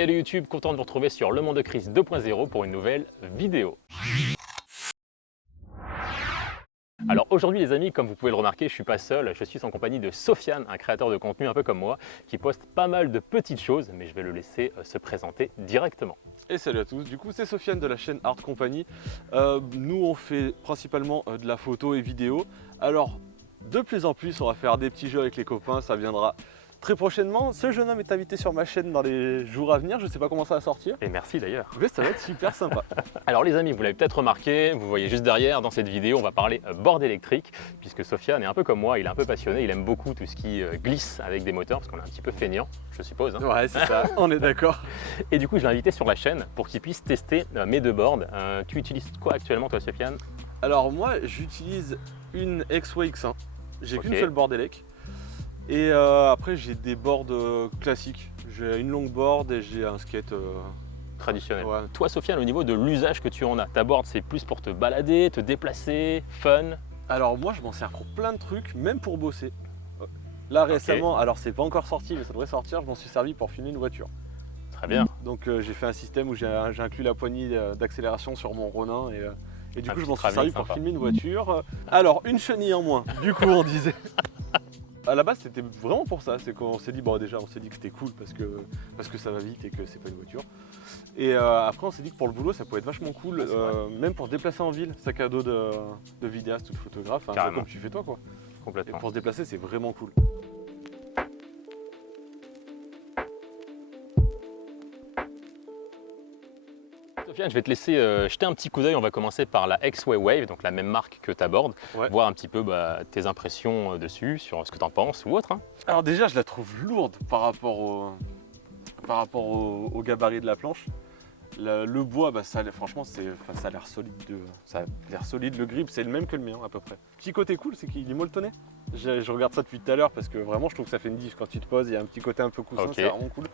Hello YouTube, content de vous retrouver sur Le Monde de Chris 2.0 pour une nouvelle vidéo. Alors aujourd'hui les amis, comme vous pouvez le remarquer, je ne suis pas seul, je suis en compagnie de Sofiane, un créateur de contenu un peu comme moi, qui poste pas mal de petites choses, mais je vais le laisser se présenter directement. Et salut à tous, du coup c'est Sofiane de la chaîne Art Company. Nous on fait principalement de la photo et vidéo. Alors de plus en plus on va faire des petits jeux avec les copains, ça viendra très prochainement. Ce jeune homme est invité sur ma chaîne dans les jours à venir, je ne sais pas comment ça va sortir. Et merci d'ailleurs. Mais ça va être super sympa. Alors les amis, vous l'avez peut-être remarqué, vous voyez juste derrière, dans cette vidéo, on va parler board électrique, puisque Sofiane est un peu comme moi, il est un peu passionné, il aime beaucoup tout ce qui glisse avec des moteurs, parce qu'on est un petit peu feignant, je suppose. Hein. Ouais c'est ça, on est d'accord. Et du coup, je l'ai invité sur la chaîne pour qu'il puisse tester mes deux boards. Tu utilises quoi actuellement toi Sofiane? Alors moi j'utilise une X-Way X1, j'ai qu'une seule board élec. Et après j'ai des boards classiques, j'ai une longboard et j'ai un skate Traditionnel. Ouais. Toi Sofiane, au niveau de l'usage que tu en as, ta board c'est plus pour te balader, te déplacer, fun? Alors moi je m'en sers pour plein de trucs, même pour bosser. Là récemment, alors c'est pas encore sorti mais ça devrait sortir, je m'en suis servi pour filmer une voiture. Très bien. Donc j'ai fait un système où j'ai inclus la poignée d'accélération sur mon Ronin et du coup je m'en suis servi pour filmer une voiture. Alors une chenille en moins, du coup on disait. À la base c'était vraiment pour ça, c'est qu'on s'est dit, bon déjà on s'est dit que c'était cool parce que ça va vite et que c'est pas une voiture. Et après on s'est dit que pour le boulot ça pouvait être vachement cool, même pour se déplacer en ville, sac à dos de vidéaste ou de photographe, un peu comme tu fais toi quoi. Complètement. Et pour se déplacer c'est vraiment cool. Sofiane, je vais te laisser jeter un petit coup d'œil. On va commencer par la X-Way Wave, donc la même marque que ta board. Ouais. Voir un petit peu tes impressions dessus, sur ce que tu en penses ou autre. Hein. Alors déjà, je la trouve lourde par rapport au gabarit de la planche. Le bois, bah, franchement, ça a l'air solide. Le grip, c'est le même que le mien à peu près. Petit côté cool, c'est qu'il est molletonné. Je regarde ça depuis tout à l'heure parce que vraiment, je trouve que ça fait une diff quand tu te poses. Il y a un petit côté un peu coussin, c'est vraiment cool.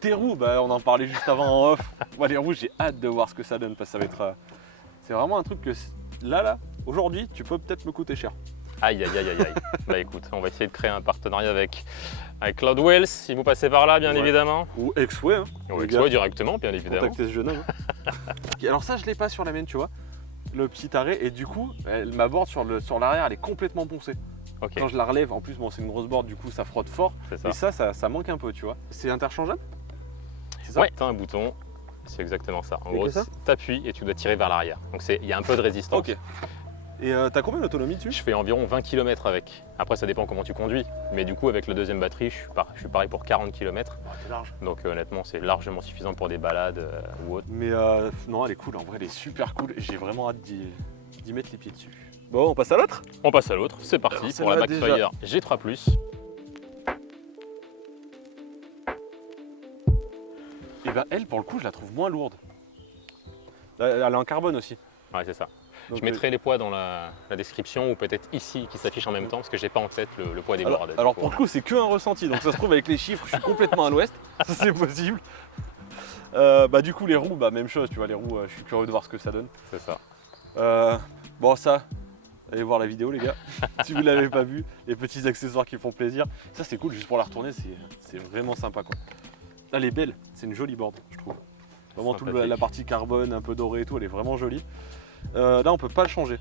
Tes roues, bah, on en parlait juste avant en off. Moi, les roues, j'ai hâte de voir ce que ça donne parce que ça va être. C'est vraiment un truc que là, aujourd'hui, tu peux peut-être me coûter cher. Aïe. Bah écoute, on va essayer de créer un partenariat avec Cloudwells, si vous passez par là, bien évidemment. Ou X-Way. Hein, ou X-Way directement, bien évidemment. Contactez ce jeune homme. Alors ça, je l'ai pas sur la mienne, tu vois. Le petit arrêt, et du coup, ma board sur l'arrière, elle est complètement poncée. Okay. Quand je la relève, en plus, bon, c'est une grosse board, du coup, ça frotte fort. Et ça manque un peu, tu vois. C'est interchangeable? C'est ça? Ouais, t'as un bouton, c'est exactement ça. En gros, t'appuies et tu dois tirer vers l'arrière. Donc il y a un peu de résistance. Ok. Et t'as combien d'autonomie dessus? Je fais environ 20 km avec. Après, ça dépend comment tu conduis. Mais du coup, avec la deuxième batterie, je suis pareil pour 40 km. Oh, t'es large. Donc honnêtement, c'est largement suffisant pour des balades ou autre. Mais non, elle est cool. En vrai, elle est super cool. J'ai vraiment hâte d'y mettre les pieds dessus. Bon, on passe à l'autre? On passe à l'autre. C'est parti. Alors, pour la Backfire G3+. Et bah elle, pour le coup, je la trouve moins lourde. Elle est en carbone aussi. Ouais, c'est ça. Donc, je mettrai les poids dans la description ou peut-être ici qui s'affiche en même temps parce que j'ai pas en tête le poids des boards. Alors pour le coup, c'est que un ressenti. Donc ça se trouve avec les chiffres, je suis complètement à l'ouest. Ça c'est possible. Bah du coup les roues, bah même chose. Tu vois les roues, je suis curieux de voir ce que ça donne. C'est ça. Bon ça, allez voir la vidéo les gars. Si vous l'avez pas vu, les petits accessoires qui font plaisir. Ça c'est cool. Juste pour la retourner, c'est vraiment sympa quoi. Elle est belle. C'est une jolie board, je trouve. Vraiment toute la partie carbone, un peu dorée et tout, elle est vraiment jolie. Là on peut pas le changer.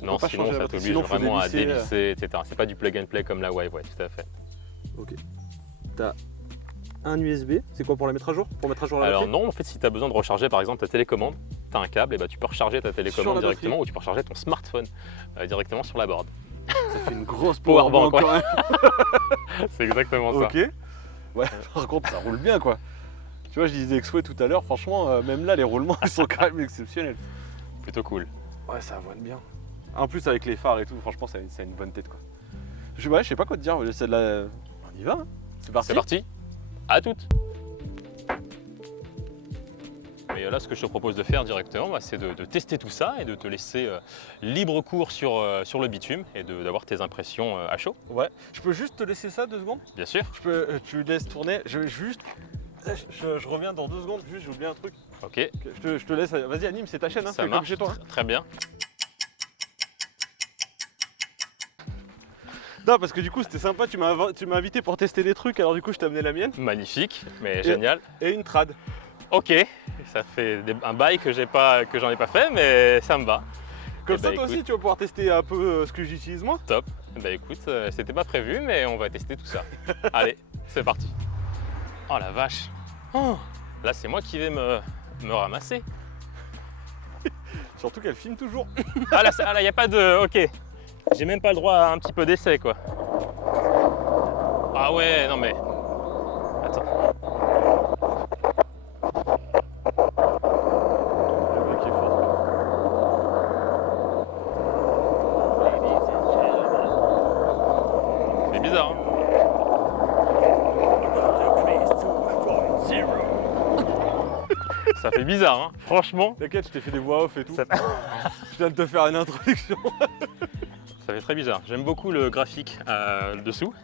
Non, sinon ça t'oblige vraiment à dévisser, etc. C'est pas du plug and play comme la Wave, ouais, tout à fait. Ok. T'as un USB, c'est quoi pour la mettre à jour? Pour mettre à jour la batterie? Alors non, en fait si tu as besoin de recharger par exemple ta télécommande, tu as un câble et bah, tu peux recharger ta télécommande directement ou tu peux recharger ton smartphone directement sur la board. Ça fait une grosse powerbank quand même. C'est exactement ça. Ok. Ouais, par contre ça roule bien quoi. Tu vois, je disais X-Way tout à l'heure, franchement, même là les roulements ils sont quand même exceptionnels. Plutôt cool. Ouais, ça voile bien. En plus avec les phares et tout, franchement ça a une bonne tête quoi. Je sais pas quoi te dire, on y va, hein. C'est parti. C'est parti. À toutes. Mais là ce que je te propose de faire directement, bah, c'est de tester tout ça et de te laisser libre cours sur le bitume et d'avoir tes impressions à chaud. Ouais. Je peux juste te laisser ça 2 secondes? Bien sûr. Tu laisses tourner, je reviens dans 2 secondes, juste j'ai oublié un truc. Ok. Je te laisse, vas-y anime, c'est ta chaîne, hein, ça marche, comme chez toi. Très bien. Non, parce que du coup, c'était sympa, tu m'as invité pour tester des trucs, alors du coup, je t'ai amené la mienne. Magnifique, mais génial. Et une trad. Ok, ça fait un bail que j'en ai pas fait, mais ça me va. Comme ça, toi aussi, tu vas pouvoir tester un peu ce que j'utilise moi. Top. Bah écoute, c'était pas prévu, mais on va tester tout ça. Allez, c'est parti. Oh la vache. Oh, là, c'est moi qui vais me ramasser. Surtout qu'elle filme toujours. Ah là, il n'y a pas de... Ok. J'ai même pas le droit à un petit peu d'essai, quoi. Ah ouais, non mais... Attends. Le mec est fort. C'est bizarre, hein. Ça fait bizarre, hein. Franchement. T'inquiète, je t'ai fait des voix off et tout. Ça... Je viens de te faire une introduction. Ça fait très bizarre. J'aime beaucoup le graphique dessous.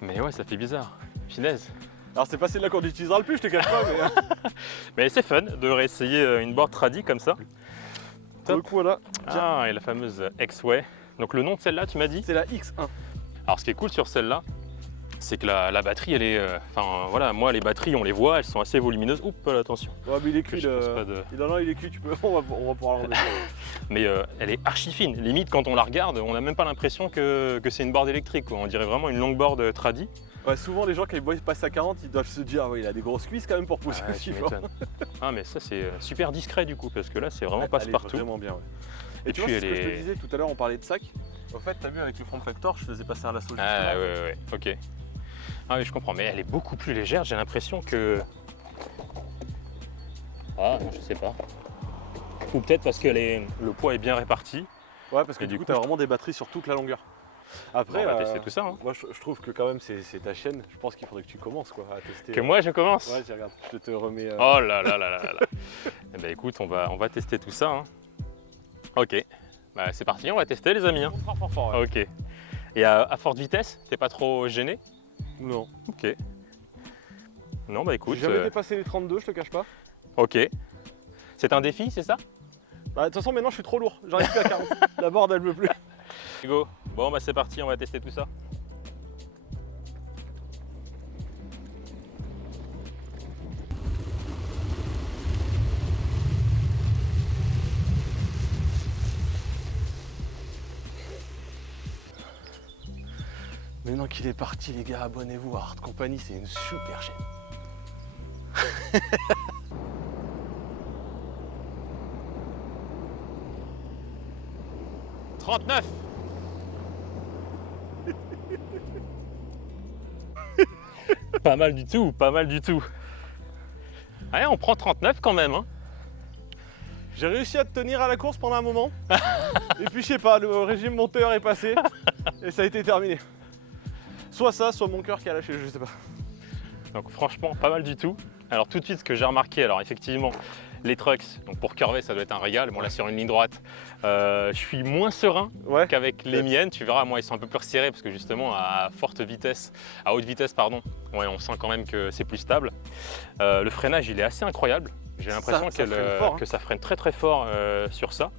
Mais ouais, ça fait bizarre. Finesse. Alors c'est pas celle-là qu'on utilisera le plus, je te cache pas, mais... Mais c'est fun de réessayer une board tradi comme ça. Pour le coup, voilà. Ah, et la fameuse X-Way. Donc le nom de celle-là, tu m'as dit? C'est la X1. Alors ce qui est cool sur celle-là, c'est que la batterie, elle est... Enfin voilà, moi les batteries, on les voit, elles sont assez volumineuses. Oups, attention. Ouais, mais il est cuit. Non, il est cuit, tu peux... on va pouvoir l'enlever. Mais elle est archi fine. Limite, quand on la regarde, on n'a même pas l'impression que c'est une board électrique, quoi. On dirait vraiment une longboard tradi. Ouais, souvent les gens qui passent à 40, ils doivent se dire, ah ouais, il a des grosses cuisses quand même pour pousser aussi fort. Ah mais ça c'est super discret du coup, parce que là c'est vraiment passe-partout. Vraiment bien, ouais. Et tu vois, c'est ce que je te disais tout à l'heure, on parlait de sac. En fait, t'as vu avec le front factor, je faisais passer un lasso juste là. Ouais, ok. Ah oui, je comprends, mais elle est beaucoup plus légère, j'ai l'impression que... Ah non, je sais pas. Ou peut-être parce que le poids est bien réparti. Ouais, parce que du coup, t'as vraiment des batteries sur toute la longueur. Après, on va tester tout ça. Hein. Moi, je trouve que quand même, c'est ta chaîne. Je pense qu'il faudrait que tu commences quoi, à tester. Que moi, je commence? Ouais, tiens, regarde, je te remets... Oh là là là là là. Eh ben écoute, on va tester tout ça. Hein. Ok, bah, c'est parti, on va tester les amis. Hein. Fort, ouais. Ok. Et à forte vitesse, t'es pas trop gêné? Non. Ok. Non, bah écoute... J'ai jamais dépassé les 32, je te cache pas. Ok. C'est un défi, c'est ça? Bah de toute façon, maintenant, je suis trop lourd. J'arrive plus à 40. La board, elle veut plus. Go. Bon, bah c'est parti, on va tester tout ça. Maintenant qu'il est parti, les gars, abonnez-vous à Hard Company, c'est une super chaîne. 39. Pas mal du tout, pas mal du tout. Allez, on prend 39 quand même. Hein. J'ai réussi à te tenir à la course pendant un moment. Et puis je sais pas, le régime monteur est passé et ça a été terminé. Soit ça, soit mon cœur qui a lâché, je sais pas. Donc franchement, pas mal du tout. Alors tout de suite, ce que j'ai remarqué, alors effectivement, les trucks, donc pour curver, ça doit être un régal. Bon là, sur une ligne droite, je suis moins serein qu'avec les miennes. Tu verras, moi, ils sont un peu plus resserrés parce que justement, à haute vitesse, pardon, ouais, on sent quand même que c'est plus stable. Le freinage, il est assez incroyable. J'ai l'impression que ça freine très très fort sur ça.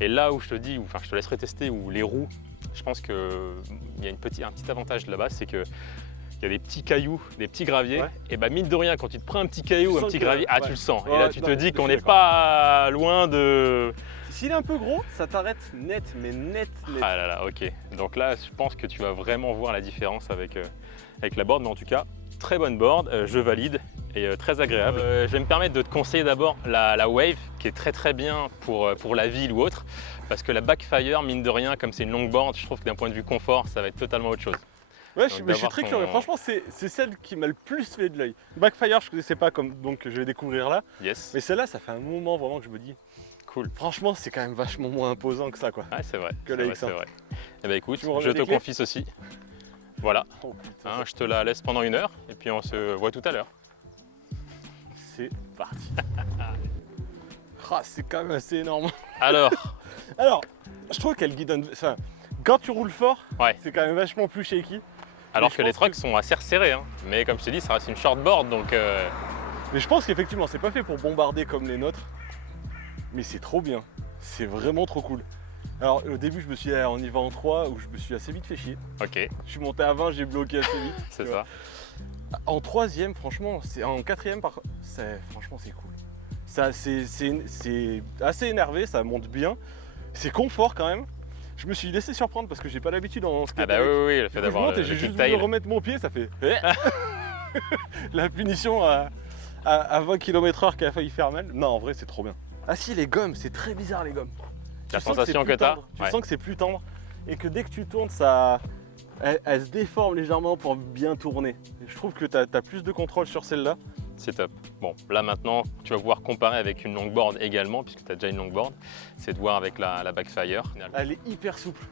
Et là où je te dis, enfin je te laisserai tester, où les roues, je pense qu'il y a un petit avantage là-bas, c'est que il y a des petits cailloux, des petits graviers, et bah mine de rien, quand tu te prends un petit caillou, un petit gravier, tu le sens. Et là tu te dis qu'on n'est pas loin de... S'il est un peu gros, ça t'arrête net, mais net. Ah là là, ok. Donc là, je pense que tu vas vraiment voir la différence avec la board, mais en tout cas, très bonne board, je valide et très agréable. Je vais me permettre de te conseiller d'abord la Wave, qui est très très bien pour la ville ou autre, parce que la Backfire, mine de rien, comme c'est une longue board, je trouve que d'un point de vue confort, ça va être totalement autre chose. Ouais, je suis très curieux. Franchement, c'est celle qui m'a le plus fait de l'œil. Backfire, je ne connaissais pas, donc je vais découvrir là. Yes. Mais celle-là, ça fait un moment vraiment que je me dis, cool. Franchement, c'est quand même vachement moins imposant que ça, quoi. Ouais, c'est vrai. Que la X1. C'est vrai. Eh ben écoute, je te confie ceci. Voilà. Oh, putain, je te la laisse pendant 1 heure et puis on se voit tout à l'heure. C'est parti. C'est quand même assez énorme. Alors, je trouve qu'elle guidonne. Enfin, quand tu roules fort, c'est quand même vachement plus shaky. Alors que les trucks sont assez resserrés, hein. Mais comme je t'ai dit, ça reste une shortboard donc. Mais je pense qu'effectivement, c'est pas fait pour bombarder comme les nôtres. Mais c'est trop bien. C'est vraiment trop cool. Alors au début je me suis dit on y va en 3 où je me suis assez vite fait chier. Ok. Je suis monté à 20, j'ai bloqué assez vite. C'est ça. En 3e, franchement, en 4e, franchement c'est cool. Ça, c'est assez énervé, ça monte bien. C'est confort quand même. Je me suis laissé surprendre parce que j'ai pas l'habitude en skate. Ah bah oui, le fait d'avoir le j'ai juste tail. voulu remettre mon pied, ça fait la punition à 20 km/h qui a failli faire mal. Non, en vrai, c'est trop bien. Ah si, les gommes, c'est très bizarre les gommes. La sensation que tu as. Tu sens que c'est plus tendre et que dès que tu tournes, elle se déforme légèrement pour bien tourner. Et je trouve que tu as plus de contrôle sur celle-là. C'est top. Bon, là maintenant, tu vas pouvoir comparer avec une longboard également, puisque tu as déjà une longboard. C'est de voir avec la Backfire. Elle est hyper souple.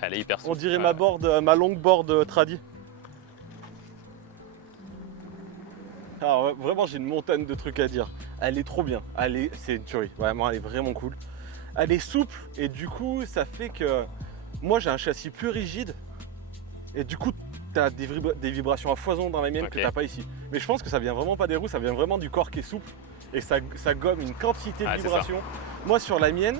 Elle est hyper souple. On dirait ma longboard tradi. Alors vraiment, j'ai une montagne de trucs à dire. Elle est trop bien. C'est une tuerie. Vraiment, elle est vraiment cool. Elle est souple et du coup, ça fait que moi, j'ai un châssis plus rigide. Et du coup, tu as des vibrations à foison dans la mienne que tu n'as pas ici. Mais je pense que ça vient vraiment pas des roues, ça vient vraiment du corps qui est souple. Et ça gomme une quantité de vibrations. Moi, sur la mienne,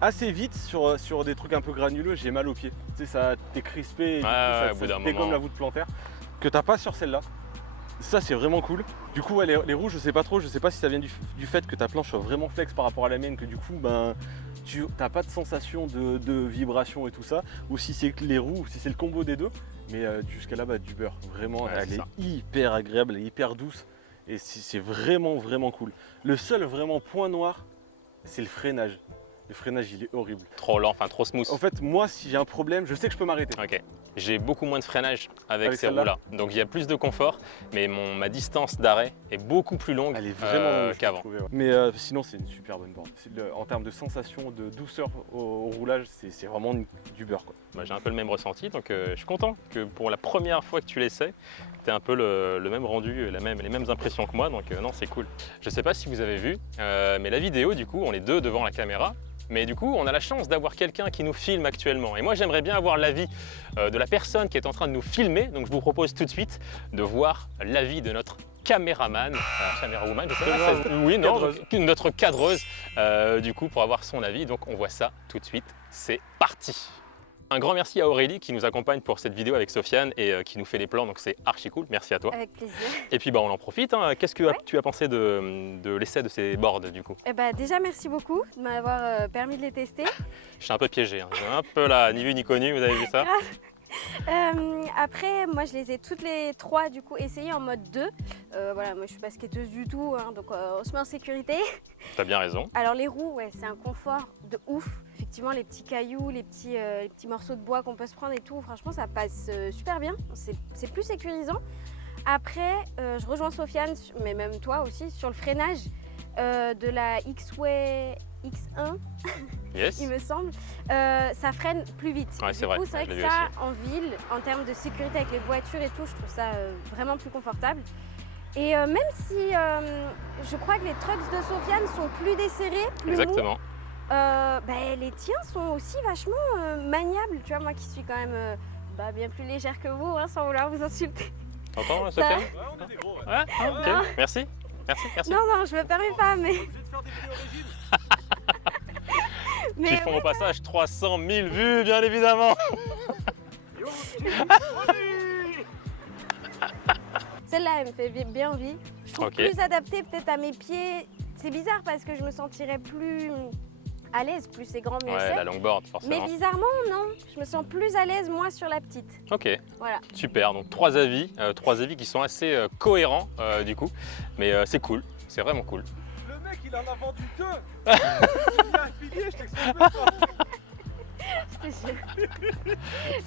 assez vite, sur des trucs un peu granuleux, j'ai mal aux pieds. Tu sais, t'es crispé et du coup, ça dégomme la voûte plantaire. Que t'as pas sur celle-là. Ça, c'est vraiment cool. Du coup, les roues, je sais pas trop. Je sais pas si ça vient du fait que ta planche soit vraiment flex par rapport à la mienne, que du coup, tu n'as pas de sensation de vibration et tout ça. Ou si c'est les roues, ou si c'est le combo des deux. Mais jusqu'à là, du beurre. Vraiment, elle est hyper agréable, elle est hyper douce. Et c'est vraiment, vraiment cool. Le seul vraiment point noir, c'est le freinage. Le freinage, il est horrible. Trop lent, enfin trop smooth. En fait, moi, si j'ai un problème, je sais que je peux m'arrêter. Ok. J'ai beaucoup moins de freinage avec ces roues-là. Donc il y a plus de confort, mais ma distance d'arrêt est beaucoup plus longue qu'avant. Mais sinon, c'est une super bonne board. En termes de sensation, de douceur au roulage, c'est vraiment du beurre, quoi. Bah, j'ai un peu le même ressenti, donc je suis content que pour la première fois que tu l'essaies, tu aies un peu le même rendu, les mêmes impressions que moi, donc non, c'est cool. Je sais pas si vous avez vu, mais la vidéo, du coup, on est deux devant la caméra. Mais du coup, on a la chance d'avoir quelqu'un qui nous filme actuellement. Et moi, j'aimerais bien avoir l'avis de la personne qui est en train de nous filmer. Donc, je vous propose tout de suite de voir l'avis de notre caméraman, camérawoman, je sais pas. Oui, non, notre cadreuse, du coup, pour avoir son avis. Donc, on voit ça tout de suite. C'est parti! Un grand merci à Aurélie qui nous accompagne pour cette vidéo avec Sofiane et qui nous fait les plans, donc c'est archi cool, merci à toi. Avec plaisir. Et puis on en profite, hein. Qu'est-ce que tu as pensé de l'essai de ces boards du coup? Déjà merci beaucoup de m'avoir permis de les tester. Je suis un peu piégé, hein. J'ai un peu là, ni vu ni connu, vous avez vu ça? Après, moi je les ai toutes les trois du coup essayées en mode 2. Voilà, moi je suis pas skateuse du tout, hein, donc on se met en sécurité. T'as bien raison. Alors les roues, ouais, c'est un confort de ouf. Effectivement, les petits cailloux, les petits morceaux de bois qu'on peut se prendre et tout, franchement ça passe super bien. C'est plus sécurisant. Après, je rejoins Sofiane, mais même toi aussi, sur le freinage de la X-Way X1, yes. il me semble, ça freine plus vite. Ouais, c'est vrai. C'est vrai que ça, en ville, en termes de sécurité avec les voitures et tout, je trouve ça vraiment plus confortable. Et même si je crois que les trucks de Sofiane sont plus desserrés, plus exactement. Mous, les tiens sont aussi vachement maniables. Tu vois, moi qui suis quand même bien plus légère que vous, hein, sans vouloir vous insulter. T'entends, Sofiane? Ouais, on est des gros. Ouais, ok, merci. Merci. Non, je me permets pas, mais... Qui font au passage 300 000 vues, bien évidemment. Celle-là, elle me fait bien envie. Je trouve plus adaptée peut-être à mes pieds. C'est bizarre parce que je me sentirais plus à l'aise, plus c'est grand, mieux c'est. Ouais, la longboard, forcément. Mais bizarrement, non. Je me sens plus à l'aise, moi, sur la petite. Ok. Voilà. Super, donc trois avis qui sont assez cohérents, du coup. Mais c'est cool, c'est vraiment cool. Le mec, il en a vendu 2. Il a affilié, je t'explique pas. Je te jure.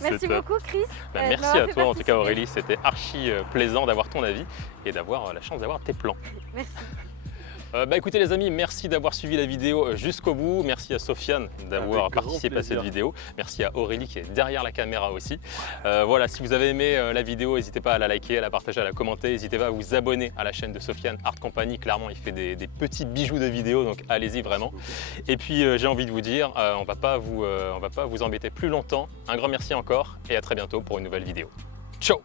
Merci beaucoup, Chris. Merci à toi, en tout cas, Aurélie. C'était archi plaisant d'avoir ton avis et d'avoir la chance d'avoir tes plans. Merci. Écoutez les amis, merci d'avoir suivi la vidéo jusqu'au bout. Merci à Sofiane d'avoir participé à cette vidéo. Merci à Aurélie qui est derrière la caméra aussi. Voilà, si vous avez aimé la vidéo, n'hésitez pas à la liker, à la partager, à la commenter. N'hésitez pas à vous abonner à la chaîne de Sofiane Art Company. Clairement, il fait des petits bijoux de vidéos, donc allez-y vraiment. Et puis j'ai envie de vous dire, on va pas vous embêter plus longtemps. Un grand merci encore et à très bientôt pour une nouvelle vidéo. Ciao!